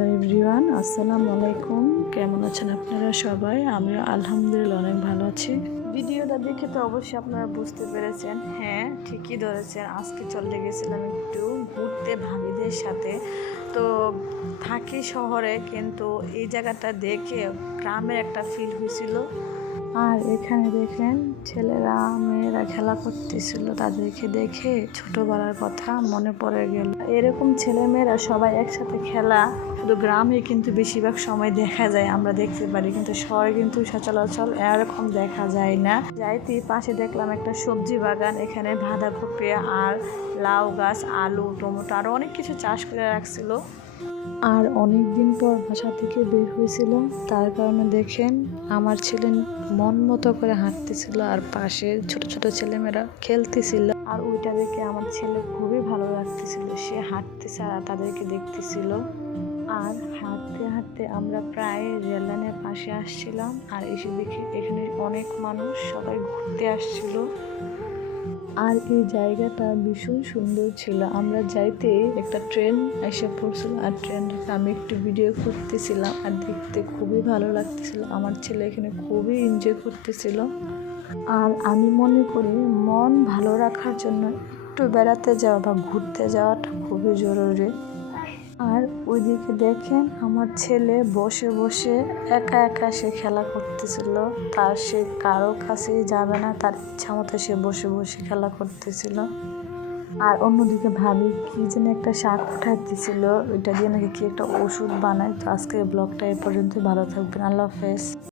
Hello everyone, আসসালামু আলাইকুম। কেমন আছেন আপনারা সবাই? আমিও আলহামদুলিল্লাহ অনেক ভালো আছি। ভিডিওটা দেখে তো অবশ্যই আপনারা বুঝতে পেরেছেন, হ্যাঁ ঠিকই ধরেছেন। আজকে চলে গেছিলাম একটু ঘুরতে ভাবিদের সাথে। তো থাকি শহরে, কিন্তু এই জায়গাটা দেখে গ্রামের একটা ফিল হয়েছিল। আর এখানে দেখেন ছেলেরা মেয়েরা খেলা করতেছিল, তাদেরকে দেখে ছোটবেলার কথা মনে পড়ে গেল। এরকম ছেলে মেয়েরা সবাই একসাথে খেলা শুধু গ্রামে কিন্তু বেশিরভাগ সময় দেখা যায়, আমরা দেখতে পারি, কিন্তু শহরে কিন্তু সচরাচর এরকম দেখা যায় না। যাইতে পাশে দেখলাম একটা সবজি বাগান, এখানে বাঁধাকপি আর লাউ গাছ, আলু, টমেটো আরও অনেক কিছু চাষ করে রাখছিল। আর অনেক দিন পর বাসা থেকে বের হয়েছিল, তার কারণে দেখেন আমার ছেলে মন মতো করে হাঁটতেছিল আর পাশে ছোট ছোট ছেলেমেয়েরা খেলতেছিল। আর ওইটা দেখে আমার ছেলে খুবই ভালো লাগতেছিল, সে হাঁটতেছে আর তাদেরকে দেখতেছিল। আর হাঁটতে হাঁটতে আমরা প্রায় রেল লাইনের পাশে আসছিলাম, আর এসে দেখি এখানে অনেক মানুষ সবাই ঘুরতে আসছিল। আর এই জায়গাটা ভীষণ সুন্দর ছিল। আমরা যাইতে একটা ট্রেন এসে পড়ছিল, আর ট্রেনটাকে আমি একটু ভিডিও করতেছিলাম আর দেখতে খুবই ভালো লাগতেছিল। আমার ছেলে এখানে খুবই এনজয় করতেছিল। আর আমি মনে করি মন ভালো রাখার জন্য একটু বেড়াতে যাওয়া বা ঘুরতে যাওয়াটা খুবই জরুরি। আর ওইদিকে দেখেন আমার ছেলে বসে বসে একা একা সে খেলা করতেছিল, তার সে কারো কাছেই যাবে না, তার ইচ্ছা মতো সে বসে বসে খেলা করতেছিল। আর অন্যদিকে ভাবি কি যেন একটা শাক উঠাইতেছিল, ওইটা দিয়ে নাকি কি একটা ওষুধ বানায়। তো আজকের ব্লগটা এ পর্যন্ত, ভালো থাকবেন, আল্লাহ হাফেজ।